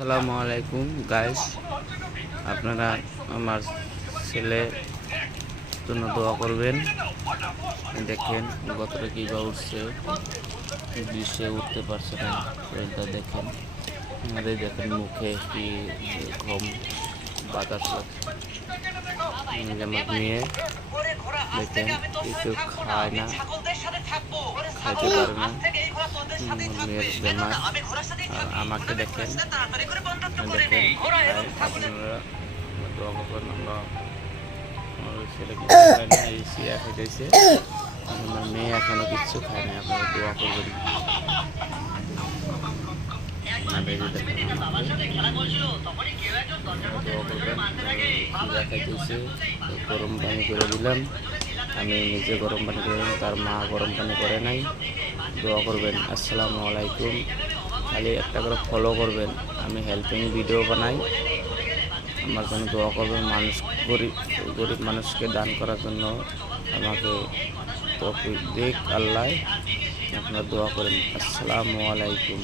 আসসালামু আলাইকুম গাইস, আপনারা আমার ছেলে জন্য দোয়া করবেন। দেখেন গতরে কীভাবে উঠছে, গ্রীষ্মে উঠতে পারছে না। এটা দেখেন, আমাদের দেখেন মুখে কি ঘুম বাতাস লাগছে। আমার মেয়ে দেখেন কিছু খায় না, খাইতে পারে না, মেয়ের বেমার। আর আমাকে দেখেন দেখেন আপনারা দোয়া করবেন। আমরা আমার ছেলে কিছু খায় না, এই সিয়া খাইতেছে। আমার মেয়ে এখনো কিচ্ছু খায় না, আপনারা দোয়া করবেন। খাইতেছে, গরম পানি করে দিলাম। আমি নিজে গরম পানি করে দিলাম, তার মা গরম পানি করে নাই। দোয়া করবেন। আসসালামু আলাইকুম। খালি একটা করে ফলো করবেন, আমি হেল্পিং ভিডিও বানাই। আমার জন্য দোয়া করবেন। গরিব গরিব মানুষকে দান করার জন্য আমাকে তৌফিক দিক আল্লাহ। আপনারা দোয়া করেন। আসসালামু আলাইকুম।